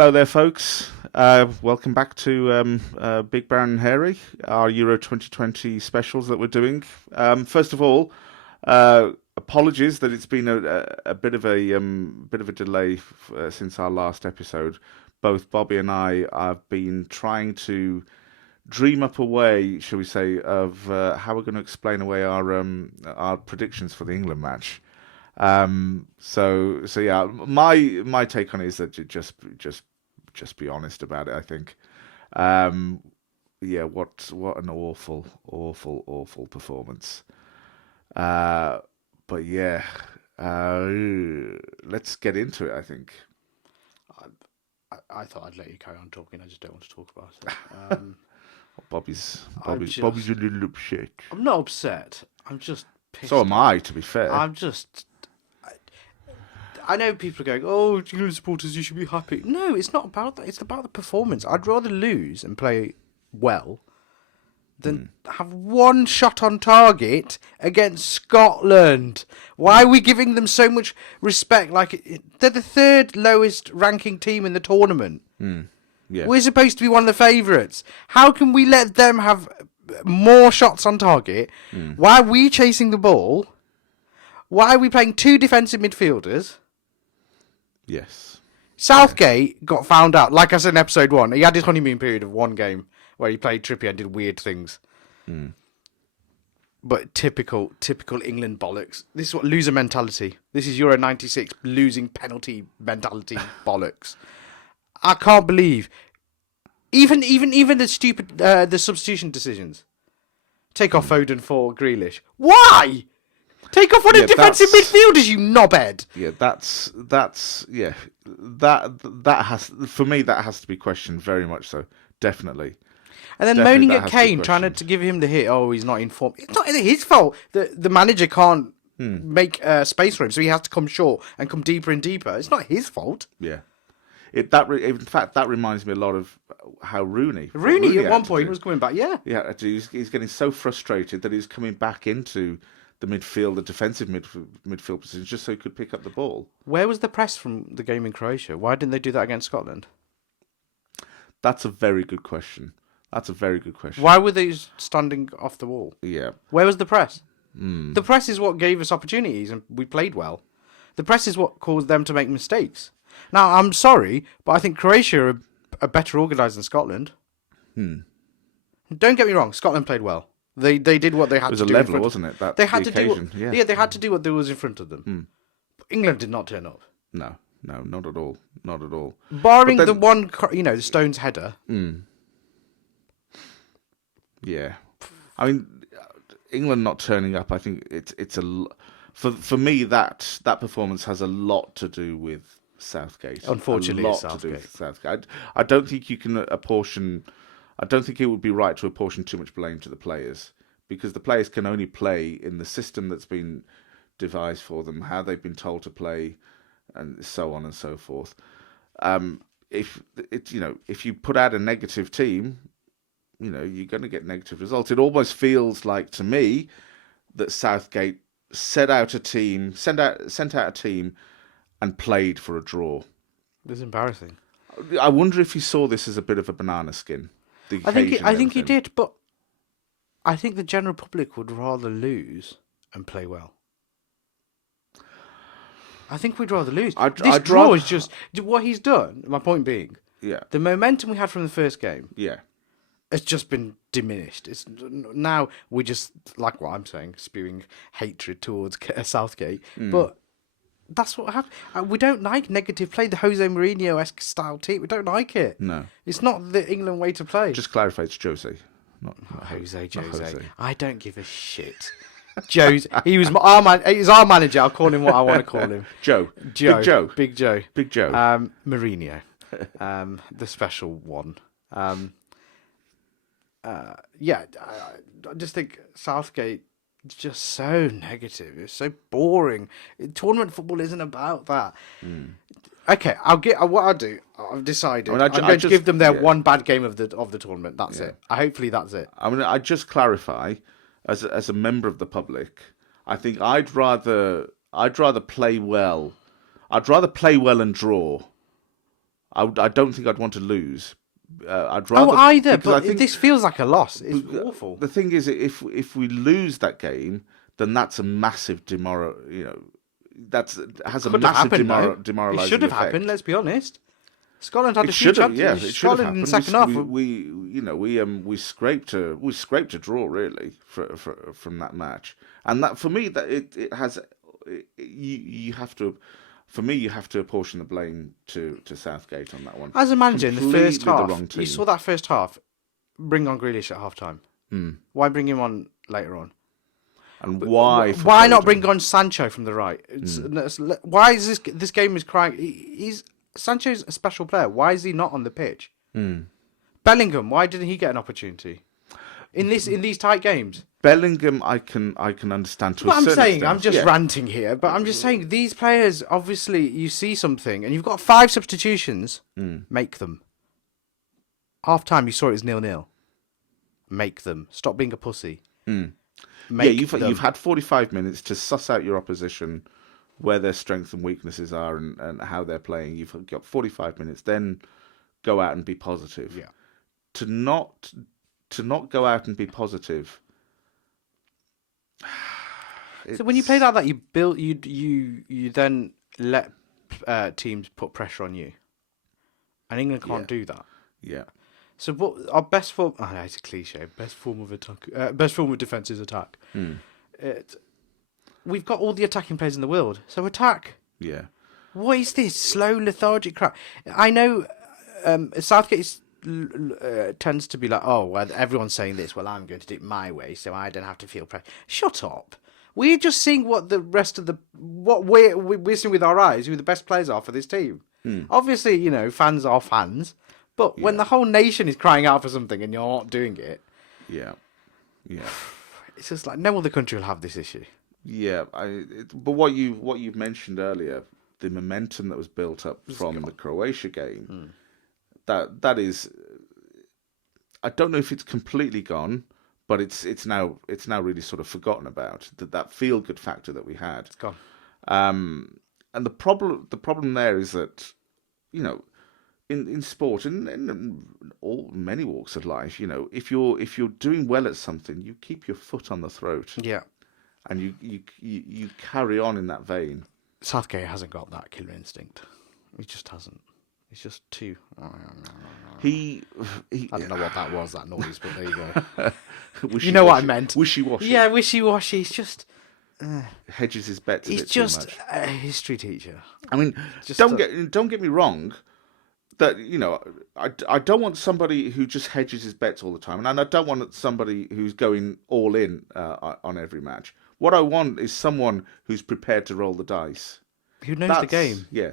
Hello there, folks. Welcome back to Big Baron and Hairy, our Euro 2020 specials that we're doing. First of all, apologies that it's been a bit of a delay since our last episode. Both Bobby and I have been trying to dream up a way, shall we say, of how we're going to explain away our predictions for the England match. So yeah, my take on it is that you just be honest about it. I think, yeah, what an awful performance. But yeah, let's get into it. I think. I thought I'd let you carry on talking. I just don't want to talk about it. Bobby's a little upset. I'm not upset. I'm just pissed. So am I, to be fair. I know people are going, "Oh, England supporters, you should be happy." No, it's not about that. It's about the performance. I'd rather lose and play well than have one shot on target against Scotland. Why are we giving them so much respect? Like, they're the third lowest ranking team in the tournament. Yeah. We're supposed to be one of the favourites. How can we let them have more shots on target? Why are we chasing the ball? Why are we playing two defensive midfielders? Yes. Southgate got found out. Like I said in episode 1, he had his honeymoon period of one game where he played Trippier and did weird things. But typical England bollocks. This is what loser mentality. This is Euro 96 losing penalty mentality bollocks. I can't believe even the stupid the substitution decisions. Take off Foden for Grealish. Why? Take off one of the defensive midfielders, you knobhead. Yeah, that has to be questioned very much so, definitely. And then moaning at Kane, trying to give him the hit. Oh, he's not in form. It's not his fault. The manager can't make space for him, so he has to come short and come deeper and deeper. It's not his fault. Yeah. In fact, that reminds me a lot of how Rooney at one point was coming back. Yeah, he's getting so frustrated that he's coming back into the defensive midfield position, just so he could pick up the ball. Where was the press from the game in Croatia? Why didn't they do that against Scotland? That's a very good question. Why were they standing off the wall? Yeah. Where was the press? The press is what gave us opportunities, and we played well. The press is what caused them to make mistakes. Now, I'm sorry, but I think Croatia are better organised than Scotland. Don't get me wrong, Scotland played well. They did what they had to do. It was a leveler, wasn't it? They had to do what there was in front of them. But England did not turn up. No, not at all. Not at all. Barring the one, the Stones header. Yeah. I mean, England not turning up, I think it's for me that performance has a lot to do with Southgate. Unfortunately, a lot Southgate. to do with Southgate. I don't think you can apportion. I don't think it would be right to apportion too much blame to the players, because the players can only play in the system that's been devised for them, how they've been told to play, and so on and so forth. If you put out a negative team, you're going to get negative results. It almost feels like to me that Southgate sent out a team, and played for a draw. It's embarrassing. I wonder if he saw this as a bit of a banana skin. I think he did, but I think the general public would rather lose and play well. I think we'd rather lose. This draw is just what he's done. My point being, the momentum we had from the first game, it's just been diminished. It's now we're just, like what I'm saying, spewing hatred towards Southgate, but. That's what happened. We don't like negative play, the Jose Mourinho-esque style team. We don't like it. No. It's not the England way to play. Just clarify, it's Jose. Not Jose. I don't give a shit. Jose. He's our manager. I'll call him what I want to call him. Joe. Big Joe. Mourinho. The special one. I just think Southgate... It's just so negative. It's so boring. Tournament football isn't about that. Okay, what I'll do. I've decided. I'm going to give them their one bad game of the tournament. That's it. Hopefully that's it. I mean, I just clarify, as a member of the public, I think I'd rather play well. I'd rather play well and draw I don't think I'd want to lose. I'd rather either, but this feels like a loss. It's awful. The thing is, if we lose that game, then that's a massive has a massive demoralising. It should have happened. Let's be honest. Scotland had a few chances. Yeah, it should have happened. In the second half. We scraped a draw really from that match, and that for me that it has you have to. For me, you have to apportion the blame to Southgate on that one. As a manager, in the first half, you saw that first half. Bring on Grealish at half time. Why bring him on later on? And why? Why not bring on Sancho from the right? Why is this game is crying? Sancho's a special player. Why is he not on the pitch? Bellingham, why didn't he get an opportunity in these tight games? Bellingham, I can understand to a certain extent. I'm just ranting here, but I'm just saying these players. Obviously, you see something, and you've got 5 substitutions. Make them. Half time, you saw it was 0-0. Make them. Stop being a pussy. You've had 45 minutes to suss out your opposition, where their strengths and weaknesses are, and how they're playing. You've got 45 minutes. Then go out and be positive. Yeah. To not go out and be positive. So when you play like that, you then let teams put pressure on you, and England can't do that. Yeah. So what our best form? Oh, no, it's a cliche. Best form of attack. Best form of defense is attack. We've got all the attacking players in the world, so attack. Yeah. What is this slow, lethargic crap? I know Southgate tends to be like, oh, well, everyone's saying this. Well, I'm going to do it my way, so I don't have to feel pressure. Shut up. We're just seeing what the rest of what we're seeing with our eyes, who the best players are for this team. Obviously, fans are fans, but when the whole nation is crying out for something and you're not doing it, it's just like no other country will have this issue. Yeah, but what you've mentioned earlier, the momentum that was built up from the Croatia game, that is, I don't know if it's completely gone, but it's now really sort of forgotten about that feel good factor that we had. It's gone. And the problem there is that, in sport and in many walks of life, if you're doing well at something, you keep your foot on the throat. Yeah. And you carry on in that vein. Southgate hasn't got that killer instinct. He just hasn't. He's just too. I don't know what that was, that noise, but there you go. You know what I meant. Wishy-washy. Yeah, wishy-washy. He's just... hedges his bets a bit too much. He's just a history teacher. I mean, don't get me wrong. That I don't want somebody who just hedges his bets all the time, and I don't want somebody who's going all in on every match. What I want is someone who's prepared to roll the dice, who knows the game. Yeah,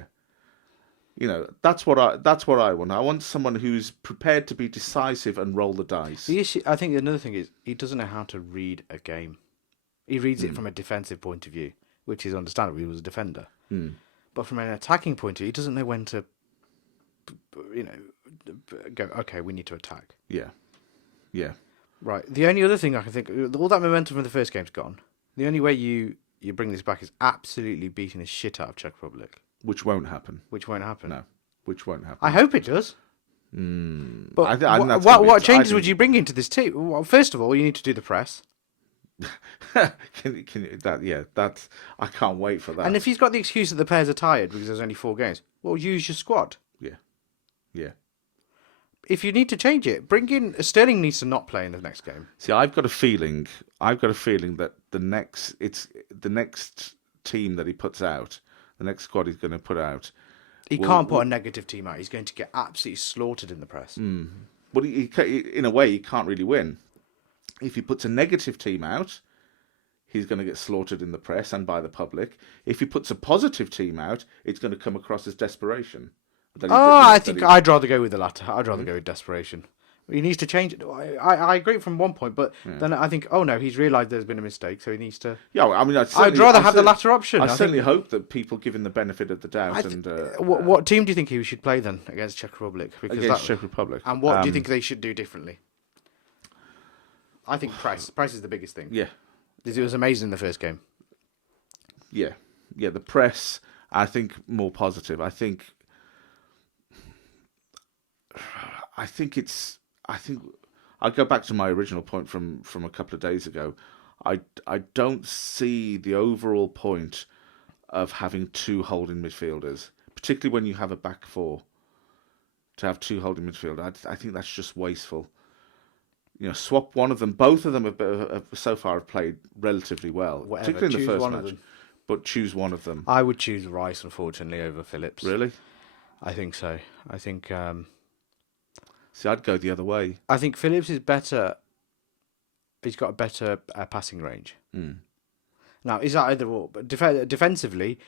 that's what I want. I want someone who's prepared to be decisive and roll the dice. The issue, I think, another thing is he doesn't know how to read a game. He reads it from a defensive point of view, which is understandable. He was a defender, but from an attacking point of view, he doesn't know when to. Go, okay, we need to attack. Yeah. Right. The only other thing I can think, all that momentum from the first game's gone. The only way you bring this back is absolutely beating the shit out of Czech Republic. Which won't happen. No, which won't happen. I hope it does. But I think what changes would you bring into this team? Well, first of all, you need to do the press. I can't wait for that. And if he's got the excuse that the players are tired because there's only 4 games, well, use your squad. Yeah. If you need to change it, bring in Sterling. Needs to not play in the next game. See, I've got a feeling that the next team that he puts out, the next squad he's going to put out, he can't put a negative team out. He's going to get absolutely slaughtered in the press. But in a way, he can't really win. If he puts a negative team out, he's going to get slaughtered in the press and by the public. If he puts a positive team out, it's going to come across as desperation. I think I'd rather go with the latter. I'd rather go with desperation. He needs to change it. I agree from one point, but then I think, oh no, he's realised there's been a mistake, so he needs to... Yeah, I mean, I'd rather have the latter option. I certainly hope that people give him the benefit of the doubt. What team do you think he should play then against Czech Republic? Czech Republic. And what do you think they should do differently? I think price. Price is the biggest thing. Yeah. It was amazing in the first game. Yeah, the press, I think, more positive. I think... I think I go back to my original point from a couple of days ago. I don't see the overall point of having two holding midfielders, particularly when you have a back four. To have two holding midfielders, I think that's just wasteful. Swap one of them. Both of them have so far have played relatively well, particularly in the first match. But choose one of them. I would choose Rice, unfortunately, over Phillips. Really? I think so. I think. See, I'd go the other way. I think Phillips is better. He's got a better passing range. Now, is that either or? But defensively,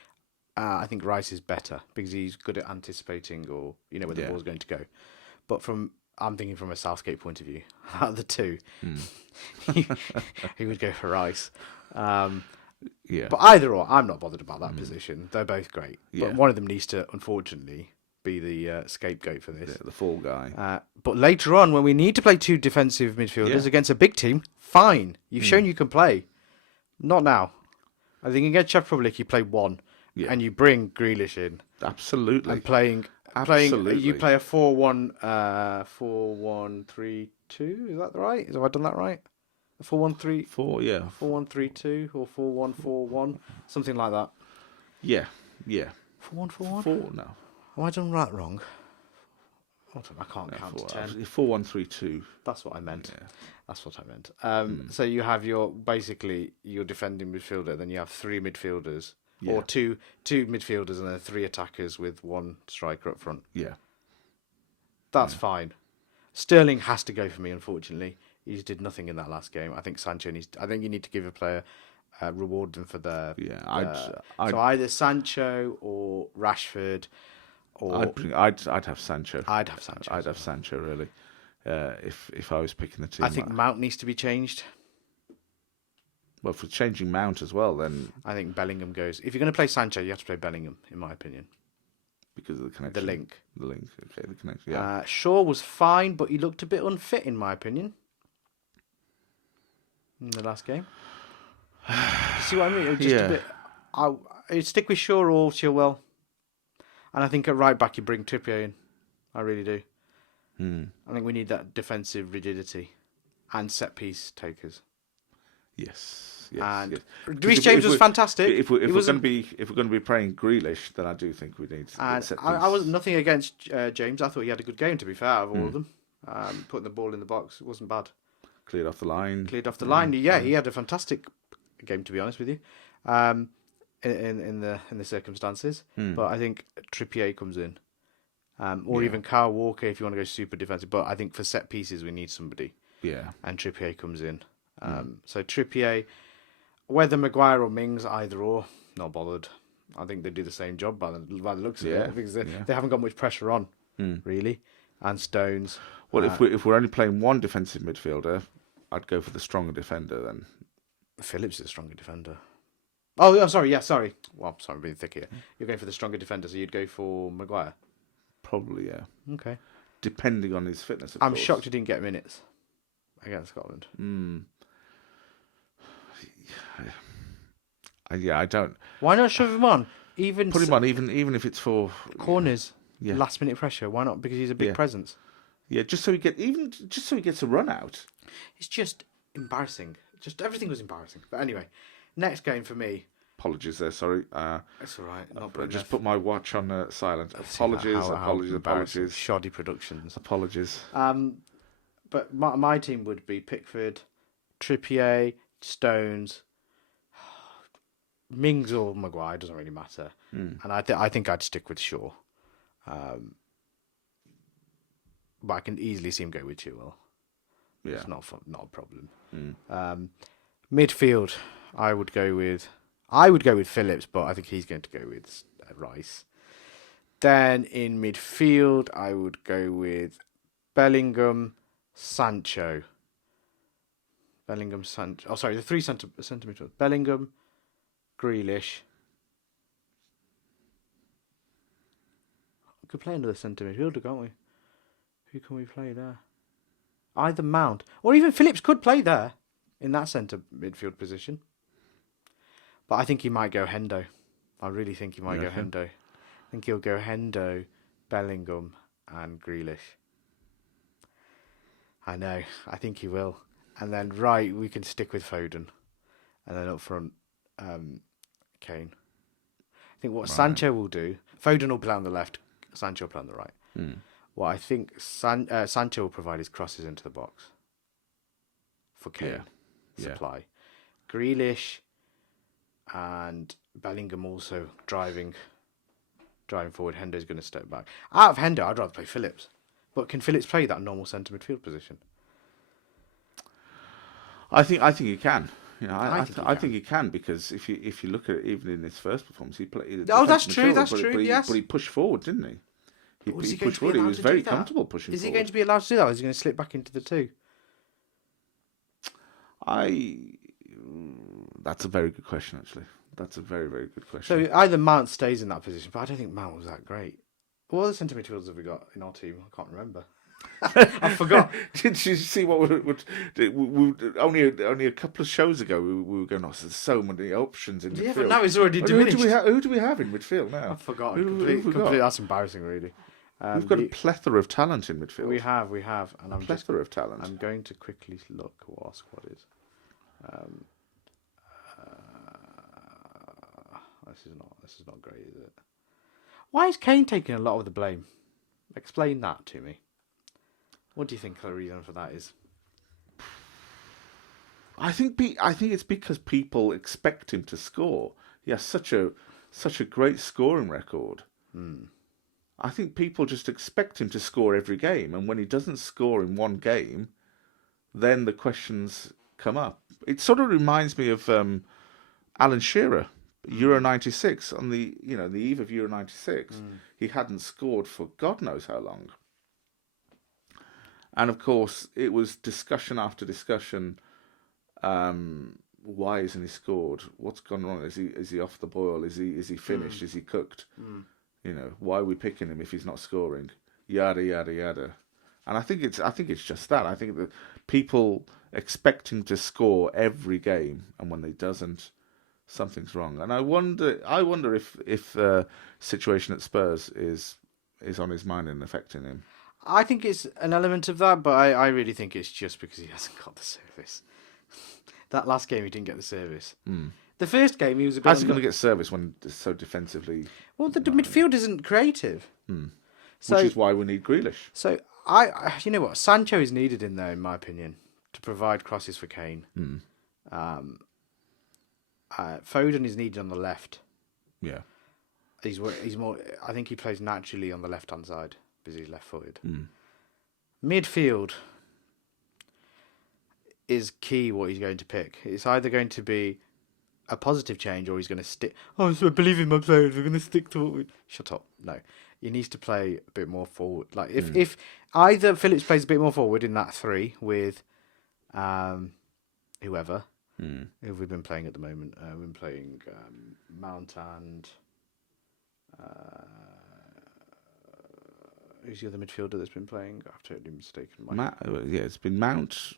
I think Rice is better because he's good at anticipating or where the ball's going to go. But I'm thinking from a Southgate point of view. Out of the two, he would go for Rice. But either or, I'm not bothered about that position. They're both great. Yeah. But one of them needs to, unfortunately, be the scapegoat for this. The fall guy. But later on, when we need to play two defensive midfielders against a big team, fine. You've shown you can play. Not now. I think against Czech Republic, you play one, and you bring Grealish in. Absolutely. And playing. You play a 4-1, 4-1-3-2. Is that right? Have I done that right? 4-1-3. 4-1-3-2 or 4-1-4-1, something like that. Yeah. 4-1-4-1. No. Have I done that wrong? I can't count to 10. 4-1-3-2. That's what I meant. Yeah. That's what I meant. So you have your defending midfielder, then you have three midfielders, or two midfielders, and then three attackers with one striker up front. Yeah. That's fine. Sterling has to go for me, unfortunately. He just did nothing in that last game. I think Sancho I think you need to give a player, reward them for their. Yeah, so either Sancho or Rashford, or I'd have Sancho. I'd have Sancho. I'd have Sancho really. If I was picking the team, I think Mount needs to be changed. Well, for changing Mount as well, then I think Bellingham goes. If you're going to play Sancho, you have to play Bellingham, in my opinion. Because of the connection. The link. Okay, the connection. Yeah. Shaw was fine, but he looked a bit unfit, in my opinion. In the last game. See what I mean? Just a bit. I'd stick with Shaw or Chilwell. And I think at right back you bring Trippier in. I really do. I think we need that defensive rigidity and set piece takers. Yes. And Reece James was fantastic. If we're going to be playing Grealish, then I do think we need. And I was nothing against James. I thought he had a good game. To be fair, out of all of them, putting the ball in the box, it wasn't bad. Cleared off the line. Yeah, he had a fantastic game, to be honest with you, in the circumstances. But I think Trippier comes in, or even Kyle Walker if you want to go super defensive. But I think for set pieces we need somebody. Yeah. And Trippier comes in. So Trippier, whether Maguire or Mings, either or, not bothered. I think they do the same job by the looks of it, because they haven't got much pressure on, really. And Stones. Well, if we're only playing one defensive midfielder, I'd go for the stronger defender then. Phillips is a stronger defender. Oh, I'm sorry. Yeah, sorry. Well, I'm sorry, I'm being thick here. You're going for the stronger defender, so you'd go for Maguire? Probably, yeah. Okay. Depending on his fitness, of I'm course. shocked he didn't get minutes against Scotland. Yeah, I don't. Why not shove him on? Put him on, even if it's for corners, last minute pressure. Why not? Because he's a big presence. Yeah, just so he gets a run out. It's just embarrassing. Just everything was embarrassing. But anyway, next game for me. Apologies there, sorry. It's all right. I just put my watch on silent. Apologies. Shoddy Productions. Apologies. But my team would be Pickford, Trippier, Stones, Mings or Maguire, doesn't really matter. And I think I'd stick with Shaw. But I can easily see him go with Chilwell. Yeah. It's not a problem. Midfield, I would go with Phillips, but I think he's going to go with Rice. Then in midfield, I would go with Bellingham, Sancho. The three centre midfield. Bellingham, Grealish. We could play another centre midfielder, can't we? Who can we play there? Either Mount or even Phillips could play there in that centre midfield position. But I think he might go Hendo. I really think he might go Hendo. I think he'll go Hendo, Bellingham, and Grealish. I know. I think he will. And then we can stick with Foden, and then up front, Kane. I think what Sancho will do. Foden will play on the left. Sancho will play on the right. What I think Sancho will provide is crosses into the box for Kane supply. Grealish and Bellingham also driving forward. Hendo's going to step back. Out of Hendo, I'd rather play Phillips. But can Phillips play that normal centre midfield position? I think he can. I think he can, because if you look at it, even in his first performance, he played. That's true. Yes, but he pushed forward, didn't he? He pushed forward. He was very comfortable pushing. Is he forward. Going to be allowed to do that? Or is he going to slip back into the 2? That's a very good question, actually. That's a very, very good question. So either Mount stays in that position, but I don't think Mount was that great. What other centre midfielders have we got in our team? I can't remember. I forgot. Did you see what we only a couple of shows ago we were going, there's so many options in midfield. Yeah, but now it's already diminished. Who do we have in midfield now? I forgot. Completely, that's embarrassing, really. We've got a plethora of talent in midfield. We have. And I'm plethora of talent. I'm going to quickly look what our squad is. This is not great, is it? Why is Kane taking a lot of the blame? Explain that to me. What do you think the reason for that is? I think it's because people expect him to score. He has such a great scoring record. I think people just expect him to score every game, and when he doesn't score in one game, then the questions come up. It sort of reminds me of Alan Shearer, Euro '96. On the eve of Euro '96, he hadn't scored for God knows how long. And of course, it was discussion after discussion. Why isn't he scored? What's gone wrong? Is he off the boil? Is he finished? Is he cooked? Why are we picking him if he's not scoring? Yada yada yada. And I think it's just that. I think that people expect him to score every game, and when he doesn't, something's wrong. And I wonder if the situation at Spurs is on his mind and affecting him. I think it's an element of that, but I really think it's just because he hasn't got the service. That last game, he didn't get the service. The first game, he was a bit... How's he going to get service when it's so defensively... Well, the midfield isn't creative. So, which is why we need Grealish. So, you know what? Sancho is needed in there, in my opinion, to provide crosses for Kane. Foden is needed on the left. Yeah. He's more... I think he plays naturally on the left-hand side, because he's left-footed. Midfield is key what he's going to pick. It's either going to be a positive change or he's going to stick... Oh, so I believe in my players. We're going to stick to what we... Shut up. No. He needs to play a bit more forward. Like, if either Phillips plays a bit more forward in that 3 with whoever... Who have we been playing at the moment? We've been playing Mount and... who's the other midfielder that's been playing? I've totally mistaken. It's been Mount...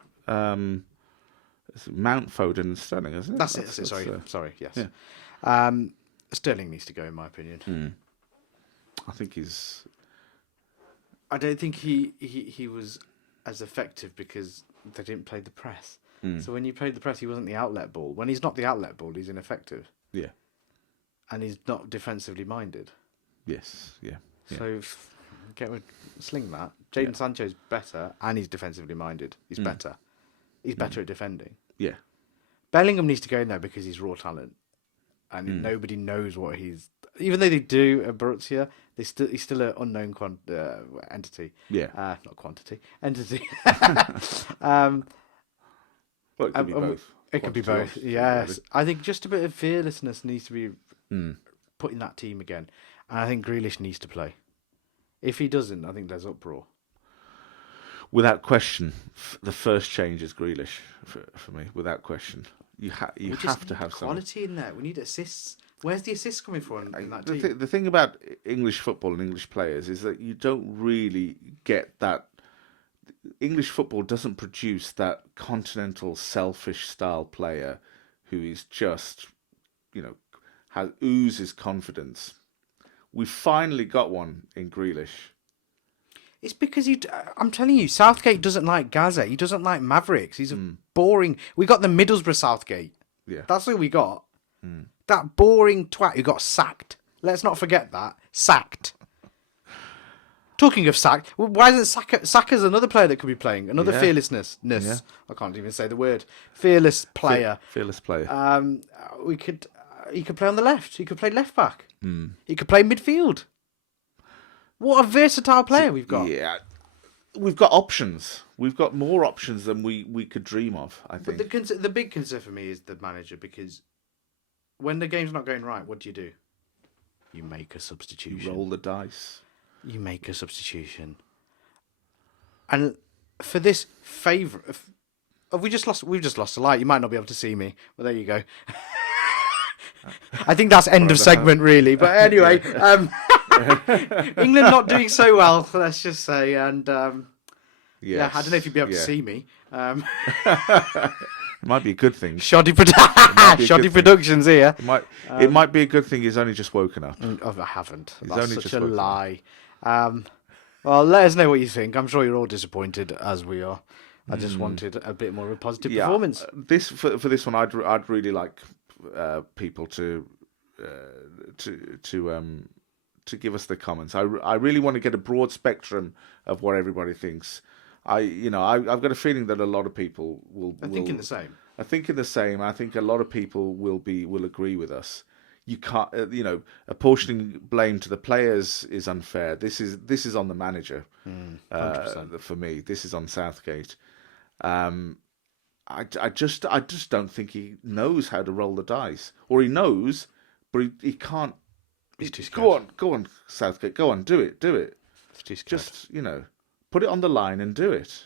Mount, Foden and Sterling, isn't it? That's it. Sorry, yes. Yeah. Sterling needs to go, in my opinion. I think he's... I don't think he was as effective because they didn't play the press. So when you played the press, he wasn't the outlet ball. When he's not the outlet ball, he's ineffective. Yeah. And he's not defensively minded. Yes, yeah. So sling that. Jadon Sancho's better and he's defensively minded. He's better. He's better at defending. Yeah. Bellingham needs to go in there because he's raw talent. And nobody knows what he's... Even though they do at Borussia, he's still an unknown entity. Yeah. Not quantity. Entity. Well, it could be both. It could be both, yes. Really. I think just a bit of fearlessness needs to be put in that team again. And I think Grealish needs to play. If he doesn't, I think there's uproar. Without question, the first change is Grealish for me. Without question, you have to have quality in there. We need assists. Where's the assists coming from in that team? The thing about English football and English players is that you don't really get that. English football doesn't produce that continental selfish style player who is just, oozes confidence. We finally got one in Grealish. It's because I'm telling you, Southgate doesn't like Gaza. He doesn't like Mavericks. He's a boring. We got the Middlesbrough Southgate. Yeah. That's who we got. That boring twat who got sacked. Let's not forget that. Sacked. Talking of sacked, why isn't Saka's another player that could be playing? Another fearlessness. Yeah. I can't even say the word. Fearless player. Fearless player. He could play on the left. He could play left back. He could play midfield. What a versatile player we've got. Yeah. We've got options. We've got more options than we could dream of, I think. But the big concern for me is the manager, because when the game's not going right, what do? You make a substitution. You roll the dice. You make a substitution. And for this favourite... We've just lost a light. You might not be able to see me. Well, there you go. I think that's end of segment, really. But anyway, England not doing so well, let's just say. And yeah, I don't know if you'd be able to see me. It might be a good thing. Shoddy Productions here. It might be a good thing he's only just woken up. I haven't. That's such a lie. Well, let us know what you think. I'm sure you're all disappointed, as we are. I just wanted a bit more of a positive performance. For this one, I'd really like people to give us their comments. I really want to get a broad spectrum of what everybody thinks. I've got a feeling that a lot of people will. I'm thinking the same. I think in the same. I think a lot of people will agree with us. You can't, apportioning blame to the players is unfair. This is on the manager. 100%. For me, this is on Southgate. I just don't think he knows how to roll the dice, or he knows, but he can't. He's too scared. Go on, Southgate. Go on, do it. He's too scared. Just put it on the line and do it.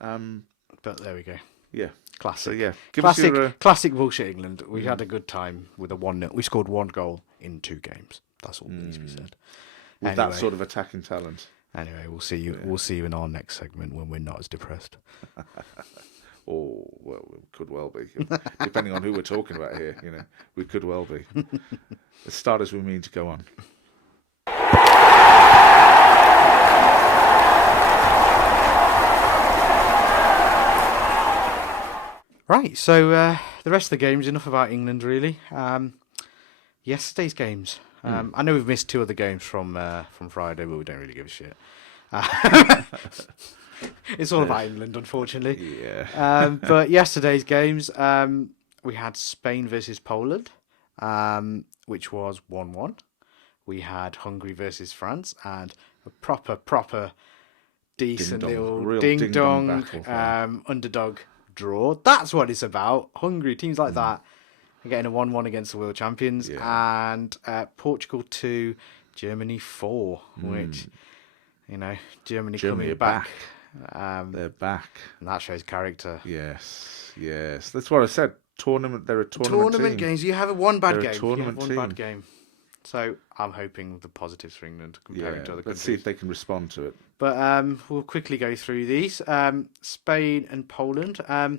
But there we go. Yeah. Classic. So, yeah. Classic bullshit England. We had a good time with a 1-0. We scored 1 goal in 2 games. That's all that needs to be said. With that sort of attacking talent. Anyway, we'll see you. Yeah. We'll see you in our next segment when we're not as depressed. Oh, well, we could well be. Depending on who we're talking about here, we could well be. As start as we mean to go on. Right, so the rest of the games, enough about England, really. Yesterday's games. I know we've missed 2 other games from Friday, but we don't really give a shit. It's all about England, unfortunately. Yeah. But yesterday's games, we had Spain versus Poland, which was 1-1. We had Hungary versus France, and a proper decent little ding-dong underdog draw. That's what it's about. Hungary, teams like that are getting a 1-1 against the world champions. Yeah. And Portugal 2, Germany 4, which, Germany coming back. They're back. And that shows character. Yes. That's what I said. They're a tournament team. Games. You have one bad game. So I'm hoping the positives for England comparing to other countries. Let's see if they can respond to it. But we'll quickly go through these. Spain and Poland. I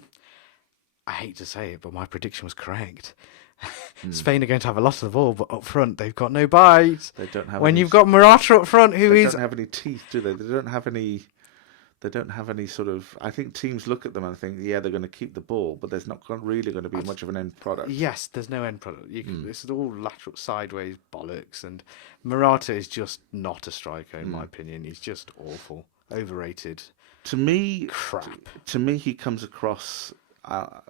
hate to say it, but my prediction was correct. Spain are going to have a lot of the ball, but up front they've got no bite. They don't have. When you've got Morata up front, they don't have any teeth, do they? They don't have any. They don't have any sort of. I think teams look at them and think, they're going to keep the ball, but there's not really going to be much of an end product. Yes, there's no end product. This is all lateral, sideways bollocks, and Morata is just not a striker in my opinion. He's just awful, overrated. To me, crap. To me, he comes across. As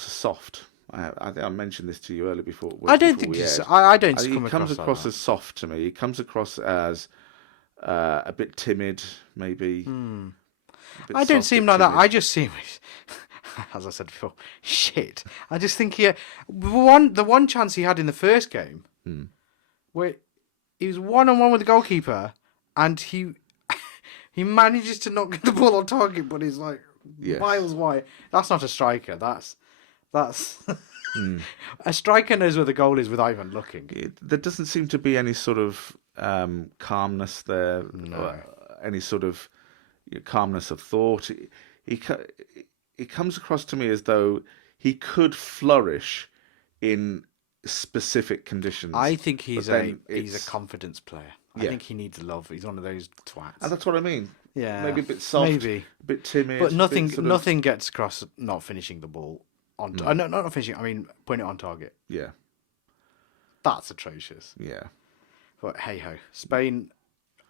soft. I think I mentioned this to you earlier before. I don't think he's. I don't. He comes across as soft to me. He comes across as. A bit timid, maybe. I don't see him like that. I just see him, as I said before, shit. I just think the one chance he had in the first game, where he was 1-on-1 with the goalkeeper, and he manages to not get the ball on target, but he's like miles wide. That's not a striker. That's. A striker knows where the goal is without even looking. There doesn't seem to be any sort of calmness there, any sort of calmness of thought. He comes across to me as though he could flourish in specific conditions. I think he's a confidence player. I think he needs love. He's one of those twats. And that's what I mean. Yeah, maybe a bit soft, maybe a bit timid, but nothing gets across not finishing the ball on. Not finishing. I mean, putting it on target. Yeah, that's atrocious. Yeah, but hey ho, Spain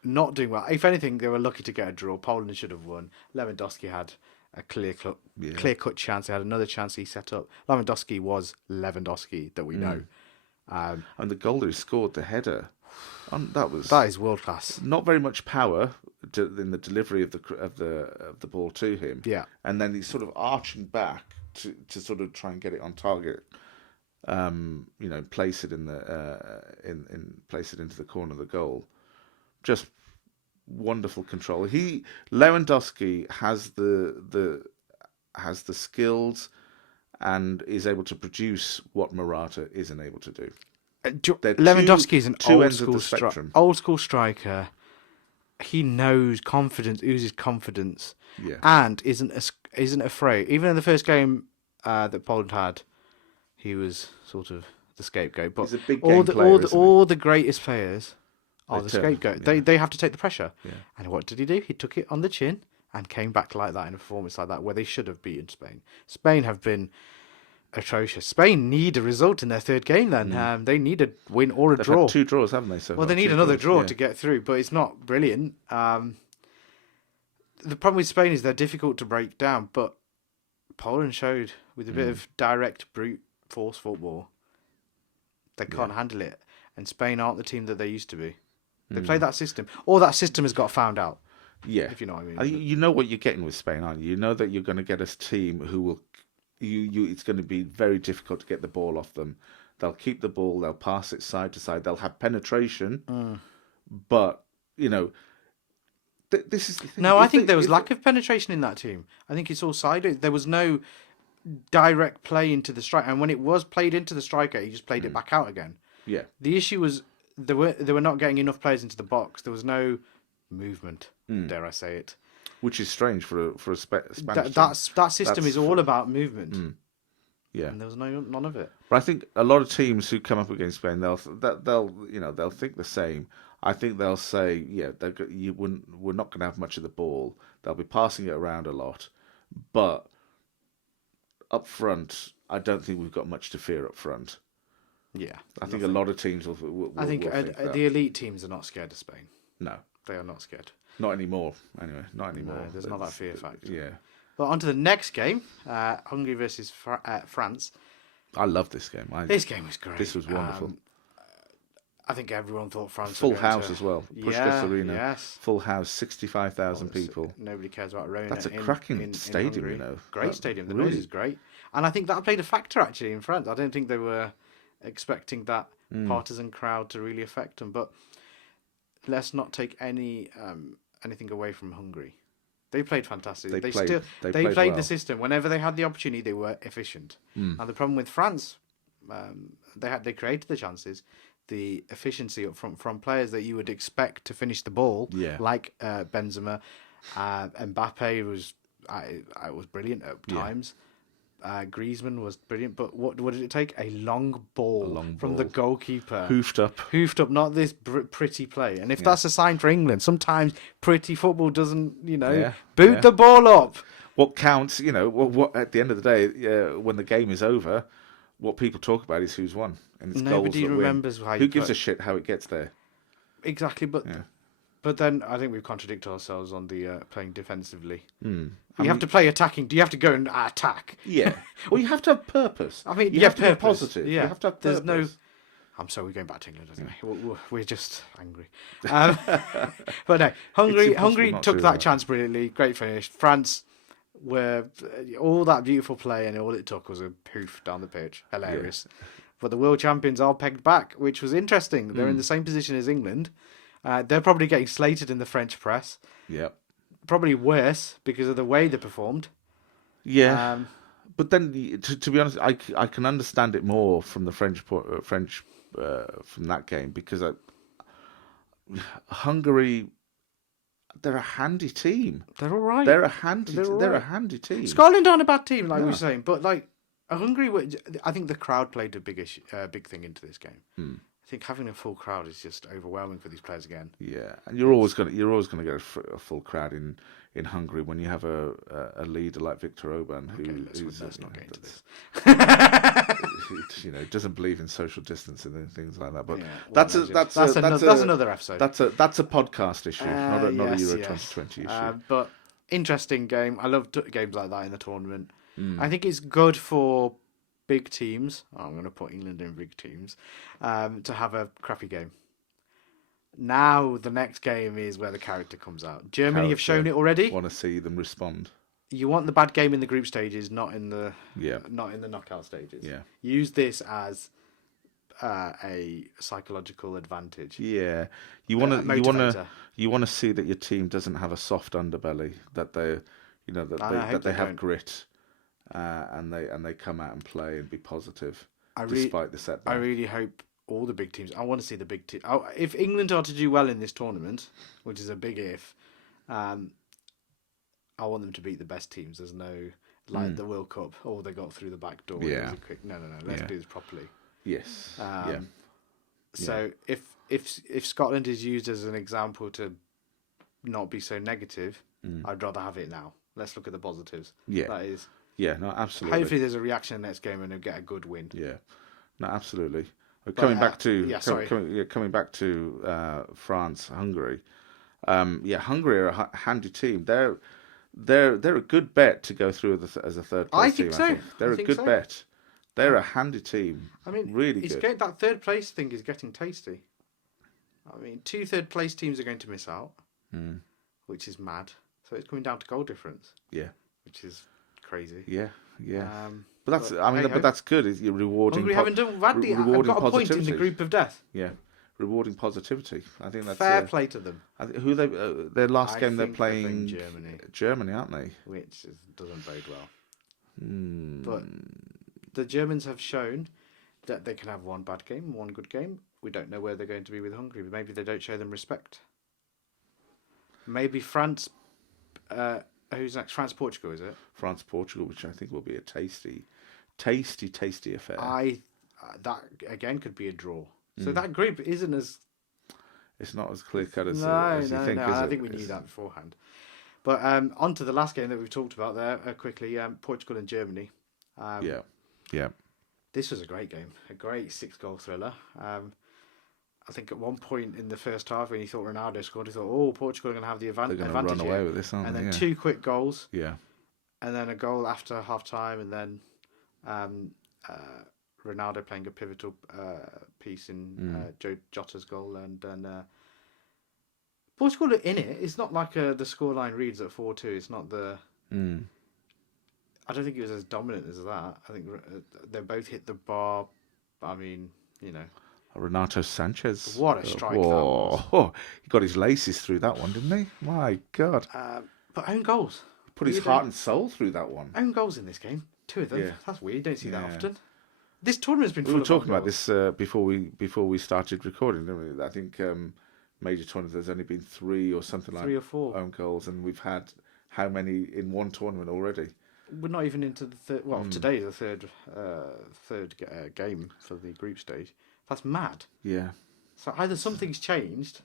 not doing well. If anything, they were lucky to get a draw. Poland should have won. Lewandowski had a clear-cut chance. He had another chance he set up. Lewandowski was Lewandowski that we know. And the goal he scored, the header, that is world class. Not very much power in the delivery of the ball to him. Yeah, and then he's sort of arching back to sort of try and get it on target. Place it place it into the corner of the goal. Just wonderful control. Lewandowski has the skills and is able to produce what Morata isn't able to do. Lewandowski is an old school striker. He knows confidence, oozes confidence, and isn't afraid. Even in the first game that Poland had, he was sort of the scapegoat. But all the greatest players are the scapegoat. They have to take the pressure. Yeah. And what did he do? He took it on the chin and came back like that in a performance like that, where they should have beaten Spain. Spain have been atrocious. Spain need a result in their third game then. They need a win or a draw. They've had 2 draws, haven't they? Well, they need another draw to get through, but it's not brilliant. The problem with Spain is they're difficult to break down, but Poland showed with a bit of direct brute force football, they can't handle it. And Spain aren't the team that they used to be. They play that system. Or that system has got found out. Yeah. If you know what I mean. You know what you're getting with Spain, aren't you? You know that you're going to get a team who will... it's going to be very difficult to get the ball off them. They'll keep the ball. They'll pass it side to side. They'll have penetration. But, this is the thing. No, I think there was lack of penetration in that team. I think it's all sided. There was no direct play into the striker. And when it was played into the striker, he just played it back out again. Yeah. The issue was they were not getting enough players into the box. There was no movement, dare I say it. Which is strange for a Spanish team. That system is all about movement. Yeah, and there was none of it. But I think a lot of teams who come up against Spain, they'll think the same. I think they'll say, we're not going to have much of the ball. They'll be passing it around a lot, but up front, I don't think we've got much to fear up front. Yeah, I think a lot of teams will I think that. The elite teams are not scared of Spain. No, they are not scared. Not anymore. Anyway, not anymore. No, there's not that fear factor. Yeah. But on to the next game, Hungary versus France. I love this game. This game was great. This was wonderful. I think everyone thought France. Full house as well. Puskás Arena. Yes. Full house, 65,000 people. Nobody cares about Rayman. That's a cracking stadium, Great stadium. The noise is great. And I think that played a factor actually in France. I don't think they were expecting that partisan crowd to really affect them. But let's not take anything away from Hungary. They played fantastic. They played well. The system. Whenever they had the opportunity, they were efficient. And the problem with France, they created the chances. The efficiency up front from players that you would expect to finish the ball, like Benzema, Mbappe was brilliant at times. Griezmann was brilliant, but what did it take? A long ball from the goalkeeper, hoofed up, not this pretty play. And if that's a sign for England, sometimes pretty football doesn't, boot the ball up. What counts, what at the end of the day, when the game is over, what people talk about is who's won, and it's nobody goals that remembers win. Who gives a shit how it gets there? Exactly, but then I think we've contradicted ourselves on the playing defensively. You have to play attacking. Do you have to go and attack? Yeah. Well, you have to have purpose. I mean, you have to be positive. Yeah. You have to have purpose. There's no. I'm sorry, we're going back to England, anyway. We're just angry. But no, Hungary took that chance brilliantly. Great finish. France were all that beautiful play, and all it took was a poof down the pitch. Hilarious. Yeah. But the world champions are pegged back, which was interesting. They're in the same position as England. They're probably getting slated in the French press. Yeah. Probably worse because of the way they performed. Yeah. But then, to be honest, I can understand it more from the French from that game, because Hungary, they're a handy team. They're all right. They're a handy team. Scotland aren't a bad team, like we were saying, but Hungary, I think the crowd played a big thing into this game. I think having a full crowd is just overwhelming for these players again. Yeah, and you're always going to get a full crowd in Hungary when you have a leader like Viktor Orban let's not get into this. Doesn't believe in social distancing and things like that. But that's another episode. That's a podcast issue, not a Euro 2020 issue. But interesting game. I love games like that in the tournament. I think it's good for big teams. I'm going to put England in big teams to have a crappy game. Now the next game is where the character comes out. Germany have shown it already. Want to see them respond. You want the bad game in the group stages, not in the knockout stages. Yeah. Use this as a psychological advantage. Yeah. You want to see that your team doesn't have a soft underbelly, that they they have grit, and they come out and play and be positive despite the setback. I really hope all the big teams. I want to see the big team. If England are to do well in this tournament, which is a big if, I want them to beat the best teams. There's no the World Cup. Oh, they got through the back door. Yeah. No. Let's do this properly. Yes. So if Scotland is used as an example to not be so negative, I'd rather have it now. Let's look at the positives. Yeah. That is. Yeah. No. Absolutely. Hopefully, there's a reaction in the next game and they'll get a good win. Yeah. No. Absolutely. Coming back to France, Hungary. Hungary are a handy team. They're a good bet to go through as a third place team. I think they're a good bet. They're a handy team. I mean, really good. That third place thing is getting tasty. I mean, 2 third place teams are going to miss out, which is mad. So it's coming down to goal difference. Yeah, which is crazy. Yeah. But that's good. You're rewarding. Hungary haven't done badly. I've got a point in the group of death. Yeah, rewarding positivity. I think that's fair play to them. Their last game they're playing Germany. Germany, aren't they? Which doesn't bode well. But the Germans have shown that they can have one bad game, one good game. We don't know where they're going to be with Hungary, but maybe they don't show them respect. Maybe France. Who's next? France, Portugal, is it? France, Portugal, which I think will be a tasty affair. That again could be a draw. So that group isn't as. It's not as clear cut as you think. No, I think we knew that beforehand. But on to the last game that we've talked about there quickly. Portugal and Germany. Yeah. This was a great game, a great 6-goal thriller. I think at one point in the first half, when you thought Ronaldo scored, you thought, "Oh, Portugal are going to have the advantage." They're going to run away with this, aren't they? And then 2 quick goals. Yeah. And then a goal after half time, and then Ronaldo playing a pivotal piece in Joe Jota's goal, and then Portugal are in it. It's not like the scoreline reads at 4-2. It's not the. I don't think it was as dominant as that. I think they both hit the bar. I mean, Renato Sanchez. What a strike that was. Oh, he got his laces through that one, didn't he? My God. But own goals. He put his heart and soul through that one. Own goals in this game. 2 of them. Yeah. That's weird. You don't see that often. This tournament's been full of We were talking about this before we started recording, didn't we? I think major tournaments, there's only been 3 or something like 3 or 4 own goals, and we've had how many in one tournament already? We're not even into the third. Well, today is the third game for the group stage. That's mad. Yeah. So either something's changed,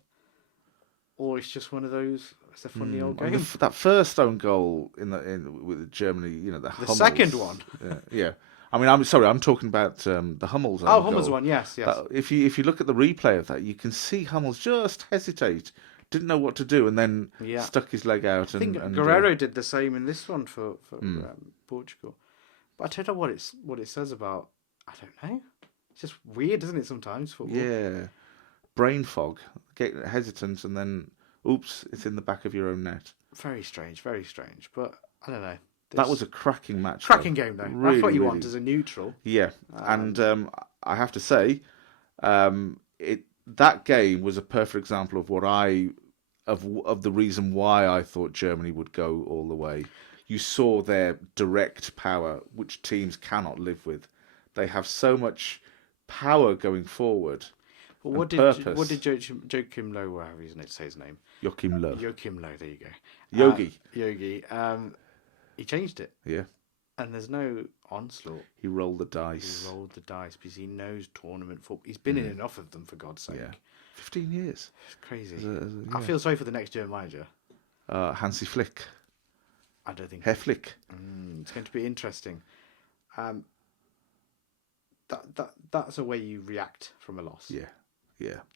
or it's just one of those. It's a funny old game. That first own goal with Germany, the Hummels. Second one. Yeah. I mean, I'm talking about the Hummels. Hummels one, yes. If you look at the replay of that, you can see Hummels just hesitate, didn't know what to do, and then stuck his leg out. I think Guerrero did the same in this one for Portugal. But I don't know what it says about. I don't know. It's just weird, isn't it? Sometimes football. Yeah, brain fog, get hesitant, and then oops, it's in the back of your own net. Very strange, very strange. But I don't know. That was a cracking match. Cracking game, though. Really, that's what you want as a neutral. Yeah, and I have to say, that game was a perfect example of what of the reason why I thought Germany would go all the way. You saw their direct power, which teams cannot live with. They have so much power going forward. Well, what did Joachim Low, whatever his name, say his name? Joachim Low. Joachim Low, there you go. Yogi. Yogi. He changed it. Yeah. And there's no onslaught. He rolled the dice. He rolled the dice because he knows tournament football. He's been in enough of them, for God's sake. Yeah. 15 years. It's crazy. Yeah. I feel sorry for the next German manager. Hansi Flick. I don't think. Herr Flick. It's going to be interesting. That's a way you react from a loss. Yeah.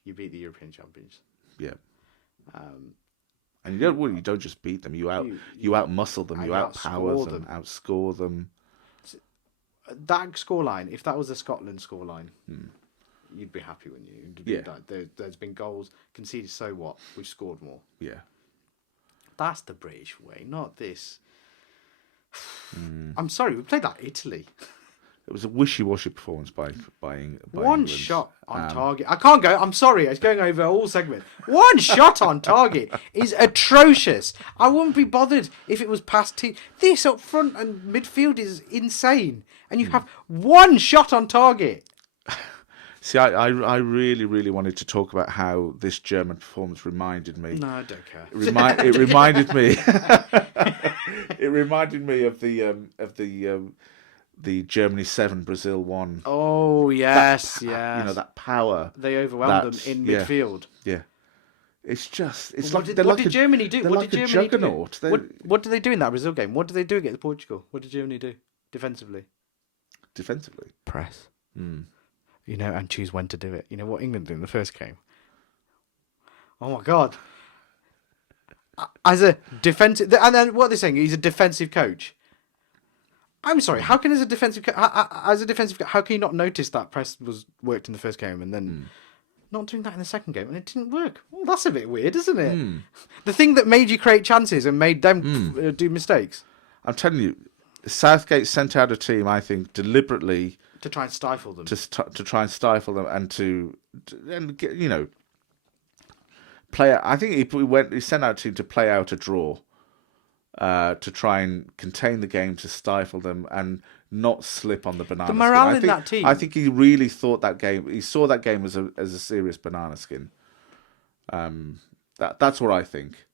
You beat the European champions. Yeah. And you don't just beat them. You outmuscle them. You outpower them. Outscore them. That scoreline, if that was the Scotland scoreline, you'd be happy, wouldn't you? There's been goals conceded. So what? We've scored more. Yeah. That's the British way, not this. I'm sorry, we played like Italy. It was a wishy-washy performance by one England. Shot on target. I can't go. I'm sorry. It's going over all segments. One shot on target is atrocious. I wouldn't be bothered if it was past team. This up front and midfield is insane. And you have one shot on target. See, I really, really wanted to talk about how this German performance reminded me. No, I don't care. It reminded me. It reminded me of the Germany 7, Brazil 1. Oh, yes, yes. That power. They overwhelmed them in midfield. Yeah. It's what did Germany do? What did Germany do? What did they do in that Brazil game? What did they do against Portugal? What did Germany do defensively? Press. And choose when to do it. You know what England did in the first game? Oh, my God. As a defensive... And then what they're saying, he's a defensive coach. I'm sorry. How can as a defensive coach, how can you not notice that press was worked in the first game and then not doing that in the second game and it didn't work? Well, that's a bit weird, isn't it? The thing that made you create chances and made them do mistakes. I'm telling you, Southgate sent out a team, I think, deliberately to try and stifle them. To try and stifle them and get, play. I think he sent out a team to play out a draw. To try and contain the game, to stifle them, and not slip on the banana skin. The morale in that team. I think he really thought that game. He saw that game as a serious banana skin. That's what I think,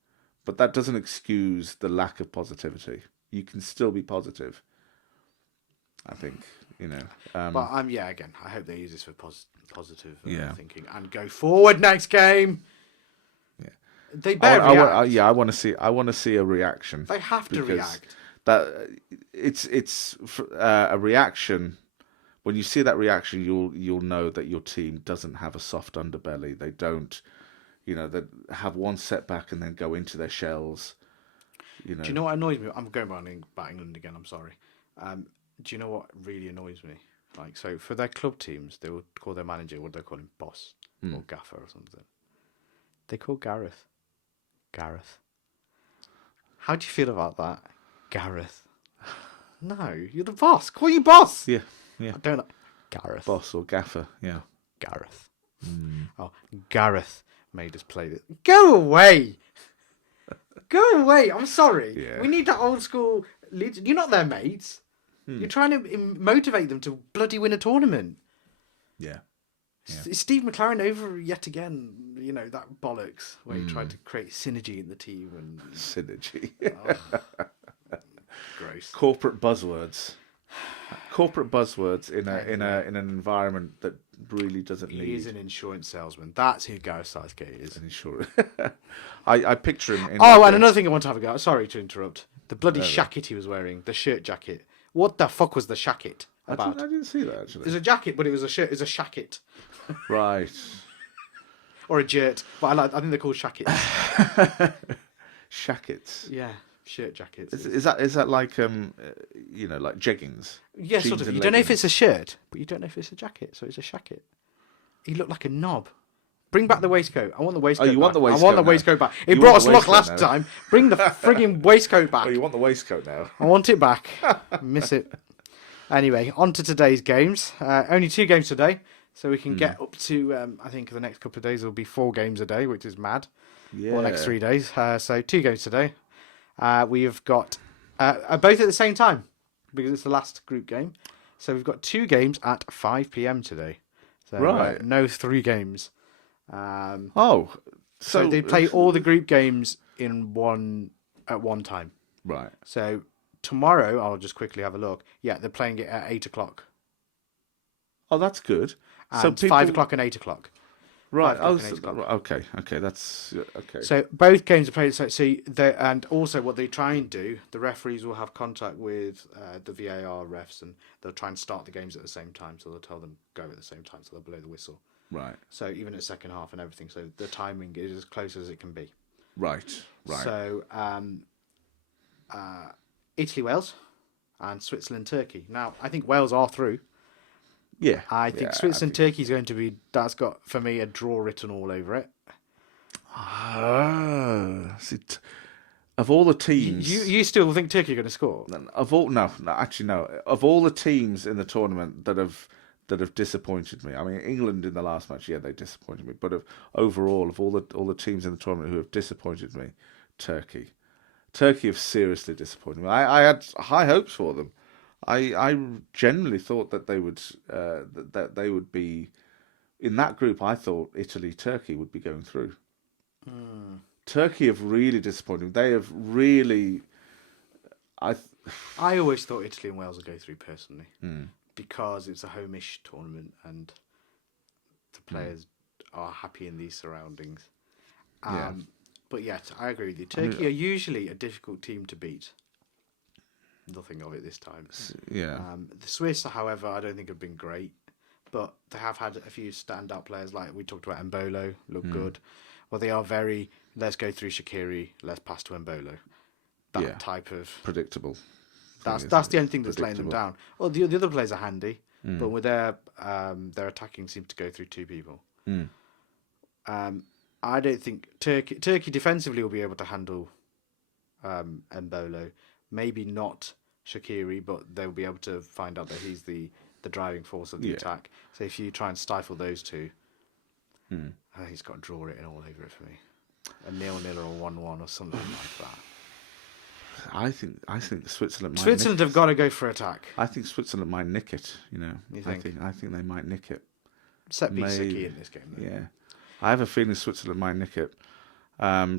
but that doesn't excuse the lack of positivity. You can still be positive. I think But again, I hope they use this for positive thinking and go forward next game. They better react. I want to see a reaction. They have to react. That it's a reaction. When you see that reaction, you'll know that your team doesn't have a soft underbelly. They don't, they have one setback and then go into their shells. Do you know what annoys me? I'm going about England again. I'm sorry. Do you know what really annoys me? Like, so for their club teams, they would call their manager, what do they call him, boss or gaffer or something. They call Gareth. How do you feel about that? Gareth. No, you're the boss. Call you boss. Yeah. I don't know. Gareth. Boss or gaffer, yeah. Gareth. Oh, Gareth made us play this. Go away. Go away. I'm sorry. Yeah. We need that old school leader. You're not their mates. You're trying to motivate them to bloody win a tournament. Yeah. Is Steve McLaren over yet again? That bollocks where he tried to create synergy in the team and synergy. Gross. Corporate buzzwords in an environment that really doesn't need. He is an insurance salesman. That's who Gareth Southgate is. An insurance. I picture him. And another thing I want to have a go. Sorry to interrupt. The bloody shacket he was wearing, the shirt jacket. What the fuck was the shacket about? I didn't see that actually. It was a jacket, but it was a shirt. It was a shacket. Right. Or a jirt, but I think they're called shackets. Shackets. Yeah, shirt jackets. Is that like like jeggings? Yeah, sort of. You don't know if it's a shirt, but you don't know if it's a jacket, so it's a shacket. He looked like a knob. Bring back the waistcoat. I want the waistcoat. Oh, you want the waistcoat? I want the waistcoat back. It brought us luck last time. Bring the frigging waistcoat back. Oh, you want the waistcoat now? I want it back. Miss it. Anyway, on to today's games. Only 2 games today. So we can get up to, I think the next couple of days will be 4 games a day, which is mad. Yeah. Or next 3 days. So 2 games today. We've got both at the same time because it's the last group game. So we've got 2 games at 5 p.m. today. So right. No 3 games. So they play all the group games at one time. Right. So tomorrow, I'll just quickly have a look. Yeah, they're playing it at 8:00. Oh, that's good. And so 5:00 and 8:00. Right. Okay. That's okay. So both games are played. And also what they try and do, the referees will have contact with the VAR refs, and they'll try and start the games at the same time. So they'll tell them go at the same time, so they'll blow the whistle. Right. So even at second half and everything, so the timing is as close as it can be. Right. So Italy, Wales, and Switzerland, Turkey. Now I think Wales are through. Yeah, I think Switzerland Turkey is going to be. That's got for me a draw written all over it. Of all the teams, you still think Turkey are going to score? Of all no. Of all the teams in the tournament that have disappointed me, I mean England in the last match, yeah, they disappointed me. But overall, of all the teams in the tournament who have disappointed me, Turkey have seriously disappointed me. I had high hopes for them. I generally thought that they would be in that group. I thought Italy, Turkey would be going through. Turkey have really disappointed. They have really. I always thought Italy and Wales would go through personally because it's a home-ish tournament and the players are happy in these surroundings. But yet, I agree with you. Turkey are usually a difficult team to beat. Nothing of it this time. Yeah. The Swiss, however, I don't think have been great, but they have had a few standout players like we talked about. Mbolo look good. Well, they are very. Let's go through Shaqiri. Let's pass to Mbolo. That type of predictable. That's the only thing that's laying them down. Well, the other players are handy, but with their attacking seems to go through two people. I don't think Turkey defensively will be able to handle Mbolo. Maybe not Shaqiri, but they'll be able to find out that he's the driving force of the attack. So if you try and stifle those two, I think he's got to draw it in all over it for me. A 0-0 or 1-1 or something like that. I think Switzerland. Switzerland have got to go for attack. I think Switzerland might nick it. You know, I think they might nick it. Set piece key in this game. Though. Yeah, I have a feeling Switzerland might nick it.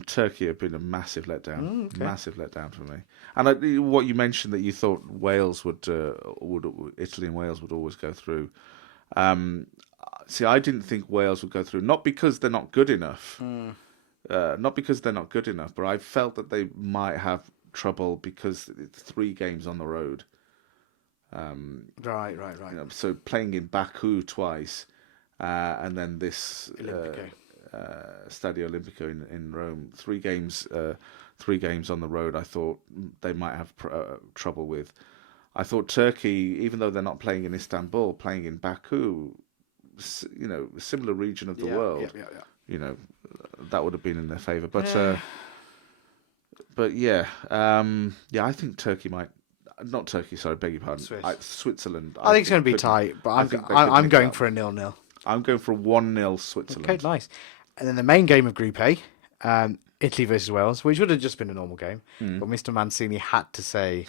Turkey have been a massive letdown. Massive letdown for me. And what you mentioned that you thought Wales would Italy and Wales would always go through. See, I didn't think Wales would go through, not because they're not good enough, but I felt that they might have trouble because it's 3 games on the road. Right. You know, so playing in Baku twice, and then this Stadio Olimpico in Rome, 3 games on the road. I thought they might have trouble with. I thought Turkey, even though they're not playing in Istanbul, playing in Baku, you know, similar region of the world. You know, that would have been in their favour. But I think Turkey might. Not Turkey, sorry, beg your pardon. Switzerland. I think it's going to be tight, but I'm going for a 0-0. I'm going for a 1-0 Switzerland. Okay, nice. And then the main game of Group A, Italy versus Wales, which would have just been a normal game, but Mr. Mancini had to say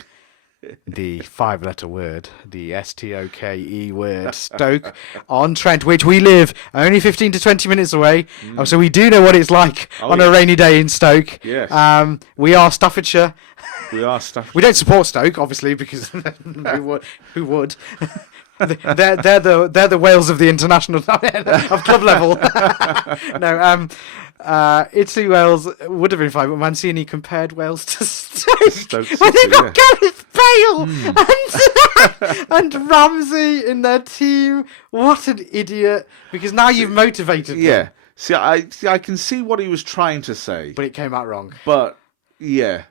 the 5-letter word, the Stoke word, Stoke on Trent, which we live only 15 to 20 minutes away. So we do know what it's like on a rainy day in Stoke. Yes. We are Staffordshire. We don't support Stoke, obviously, because who would? They're the Wales of the international of club level. No, Italy Wales would have been fine, but Mancini compared Wales to Stoke when they got Gareth Bale and Ramsey in their team. What an idiot! Because now you've motivated them. Yeah. See, I can see what he was trying to say, but it came out wrong. But yeah.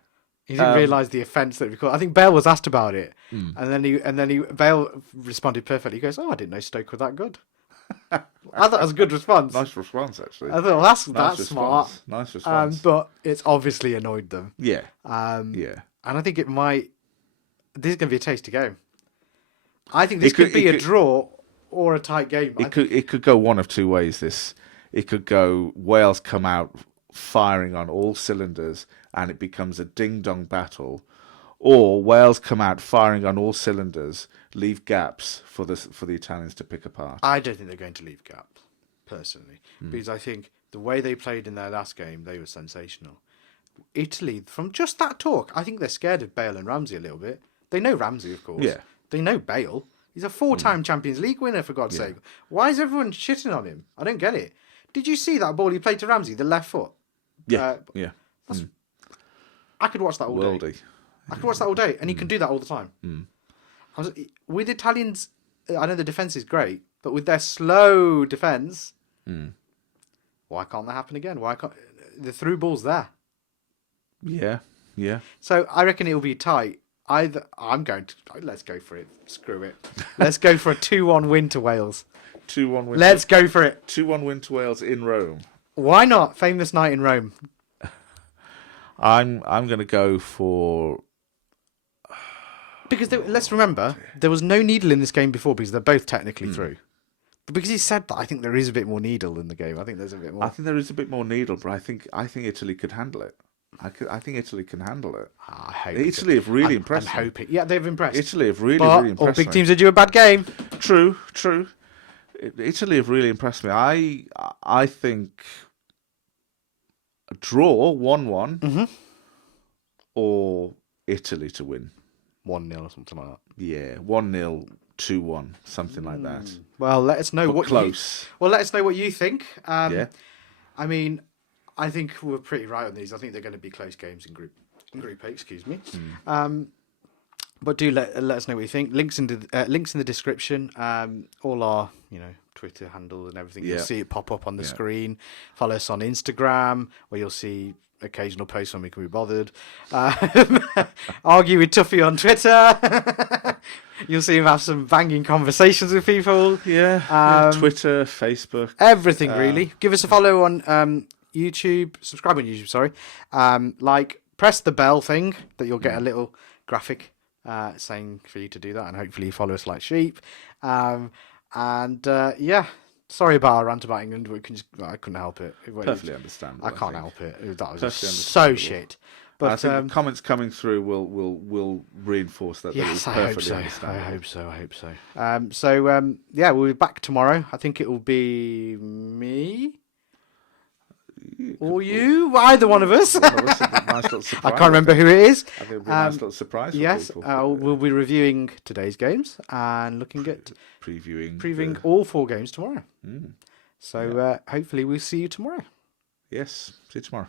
He didn't realise the offence that we called. I think Bale was asked about it, and then Bale responded perfectly. He goes, "Oh, I didn't know Stoke were that good." I thought that was a good response. Nice response, actually. I thought that's smart. Nice response. But it's obviously annoyed them. Yeah. And I think it might. This is going to be a tasty game. I think this could be a draw or a tight game. It could go one of two ways. It could go Wales come out firing on all cylinders and it becomes a ding-dong battle, or Wales come out firing on all cylinders, leave gaps for the Italians to pick apart. I don't think they're going to leave gaps, personally, because I think the way they played in their last game, they were sensational. Italy, from just that talk, I think they're scared of Bale and Ramsey a little bit. They know Ramsey, of course. Yeah. They know Bale. He's a 4-time Champions League winner, for God's sake. Why is everyone shitting on him? I don't get it. Did you see that ball he played to Ramsey, the left foot? Yeah. I could watch that all day. I could watch that all day, and he can do that all the time. With Italians, I know the defence is great, but with their slow defence, why can't that happen again? Why can't the through balls there? Yeah. So I reckon it'll be tight. Let's go for it. Screw it. Let's go for a 2-1 win to Wales. 2-1 win. Let's go for it. 2-1 win to Wales in Rome. Why not? Famous night in Rome. I'm going to go for... Because let's remember, there was no needle in this game before because they're both technically through. But because he said that, I think there is a bit more needle in the game. I think there's a bit more. I think there is a bit more needle, but I think Italy could handle it. I think Italy can handle it. I hope Italy have really impressed me. I'm hoping. Yeah, they've impressed. Italy have really impressed me. All big teams did you a bad game. True. Italy have really impressed me. I think a draw 1-1 or Italy to win 1-0 or something like that. Yeah, 1-0, 2-1, something like that. Well, let us know what close. Let us know what you think. Yeah. I mean, I think we're pretty right on these. I think they're going to be close games in Group A. Excuse me. But do let us know what you think. Links in the description. All our Twitter handle and everything. You'll see it pop up on the screen. Follow us on Instagram, where you'll see occasional posts when we can be bothered. Argue with Tuffy on Twitter. You'll see him have some banging conversations with people. Twitter, Facebook, everything really. Give us a follow on YouTube. Subscribe on YouTube. Sorry. Press the bell thing that you'll get a little graphic saying for you to do that, and hopefully you follow us like sheep. Sorry about our rant about England. I couldn't help it. Perfectly understandable. I can't help it. That was so shit. But I think the comments coming through will reinforce that. Yes, I hope so. I hope so. We'll be back tomorrow. I think it will be me or you, either one of us. Nice little surprise. I can't remember who it is. I think it'll be a nice little surprise. Yes, for we'll be reviewing today's games and looking at previewing all 4 games tomorrow. So hopefully we'll see you tomorrow. Yes, see you tomorrow.